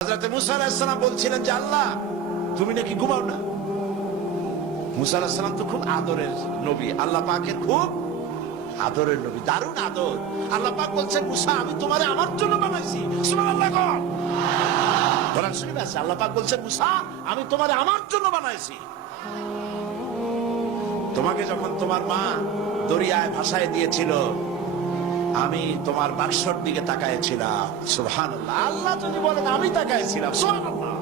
হযরত মুসা আলাইহিস সালাম বলছিলেন যে আল্লাহ তুমি নাকি ঘুমাও না। মুসা আলাইহিস সালাম তো খুব আদরের নবী, আল্লাহ পাকের খুব আদরের নবী, দারুণ আদর। আল্লাহ পাক বলছেন মুসা আমি তোমারে আমার জন্য বানাইছি। সুবহানাল্লাহ। কোরআন শরীফে আছে আল্লাহ পাক বলছেন মুসা আমি তোমারে আমার জন্য বানাইছি। তোমাকে যখন তোমার মা দরিয়ায় ভাসায় দিয়েছিল আমি তোমার বাক্সর দিকে তাকাইছিলাম। সুবহানাল্লাহ। আল্লাহ যদি বলেন আমি তাকাইছিলাম, সুবহানাল্লাহ।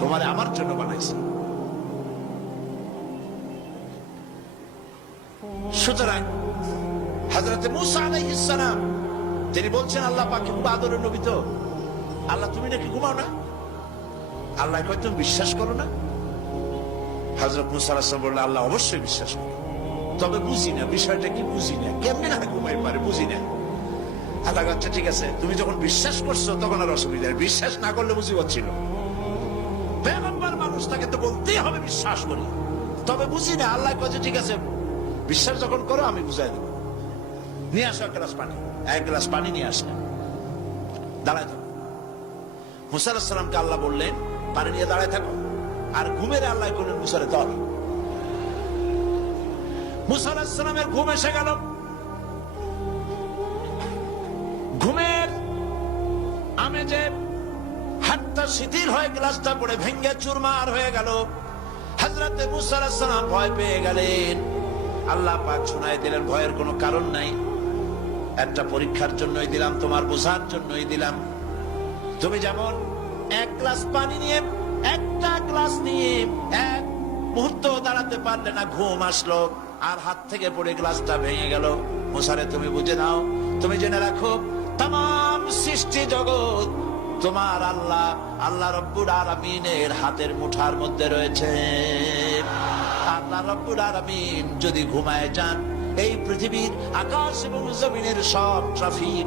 তোমারে আমার জন্য বানাইছি। সুতরাং হযরত মুসা আলাইহিস সালাম তিনি বলছেন আল্লাহ পাকের খুব আদরের নবী, তো আল্লাহ তুমি নাকি ঘুমাও না। আল্লাহ কয় তুমি বিশ্বাস করো না। হযরত মুসা আলাইহিস সালাম বললেন আল্লাহ অবশ্যই বিশ্বাস করি, তবে বুঝি না বিষয়টা কি, বুঝি না কেমনে না ঘুমাই পারে, বুঝি না। আল্লাহ আচ্ছা ঠিক আছে, তুমি যখন বিশ্বাস করছো তখন আর অসুবিধা নেই, বিশ্বাস না করলে মুসিবত ছিল। পয়গম্বর মানুষ তাকে তো বলতেই হবে বিশ্বাস করি, তবে বুঝি না। আল্লাহ কয় ঠিক আছে বিশ্বাস যখন করো আমি বুঝাই দেবো। নিয়ে আসো এক গ্লাস পানি। এক গ্লাস পানি নিয়ে আসলেন, দাঁড়ায় থাকো। মুসা আলাইহিস সালামকে আল্লাহ বললেন পানি নিয়ে দাঁড়ায় থাকো, আর ঘুমের আল্লাহ করলেন মুসারে ধর। মুসা আলাইহিস সালামের ঘুম এসে গেল। ঘুমের আমেজে হাতটা শিথিল হয়ে গ্লাসটা পড়ে ভেঙ্গে চুরমার হয়ে গেল। হযরতে মুসা আলাইহিস সালাম ভয় পেয়ে গেলেন। আল্লাহ পাক শোনায় দিলেন ভয়ের কোনো কারণ নাই, একটা পরীক্ষার জন্যই দিলাম, তোমার বোঝার জন্যই দিলাম। তুমি যেমন এক গ্লাস পানি নিয়ে একটা গ্লাস নিয়ে এক মুহূর্ত দাঁড়াতে পারলে না, ঘুম আসলো আর হাত থেকে পড়ে গ্লাসটা ভেঙে গেল। মুসারে তুমি বুঝে নাও, তুমি জেনে রাখো তামাম সৃষ্টি জগৎ তোমার আল্লাহ আল্লাহ রব্বুল আলামিনের হাতের মুঠার মধ্যে রয়েছে। আল্লাহ রব্বুল আলামিন যদি ঘুমায় যান এই পৃথিবীর আকাশ এবং জমিনের সব ট্রাফিক